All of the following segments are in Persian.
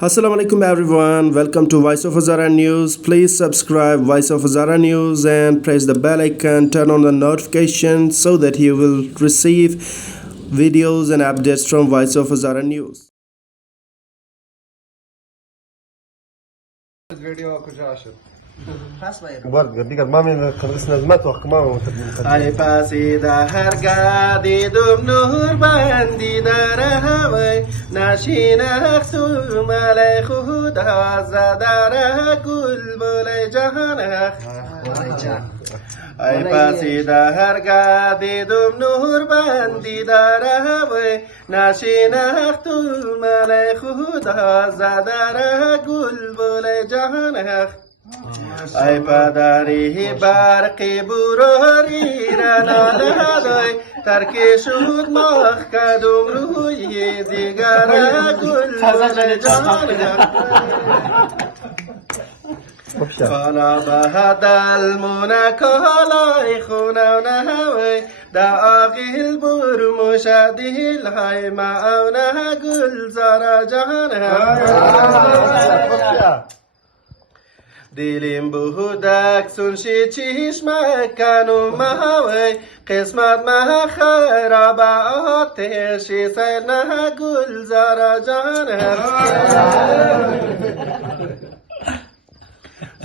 Assalamu alaikum everyone. Welcome to Voice of Hazara News. Please subscribe Voice of Hazara News and press the bell icon, turn on the notification so that you will receive videos and updates from Voice of Hazara News. ای پسیده هر دیدم نور بندی در هوای نشین اخسوم علی خدا زدره گل بول جهان ای پسیده هر دیدم نور بندی در هوای نشین اخسوم علی خدا زدره گل بول جهان ای پدری برقی براری رنالدای ترک شد مخ کدوم روی دیگر گل جان کالا به دلمونه کالای خونه و نهوی دا آقیل بر مشدیل های معونه گل زارا جهان دیلیم بودک سنشی چشمکن و مهوی قسمت مه خراب آتشی سیر نه گل زارا جان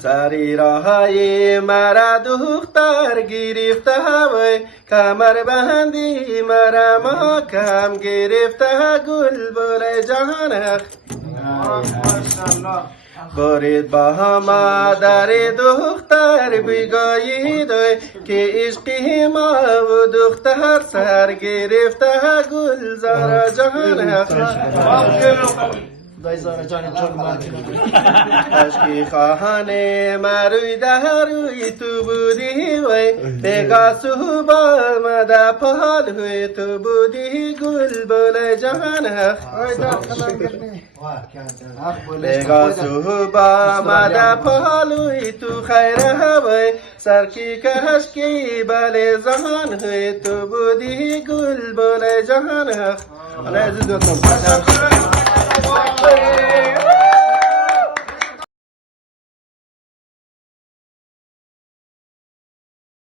سری راهای مرا دختر گرفته هوی کمر بندی مرا محکم گرفته گل بول جهان برید با مادر دختر بگویید که عشقی ما و دختر سر گرفته گل زارا جهان عشقی خواهانه مروی در روی تو بودی وی بگا صحب آمده پال ہوئی تو بودی گل بول جهان بگا صحب آمده پال ہوئی تو خیر ہوئی سر کی کشکی بل زمان ہوئی تو بودی گل بول جهان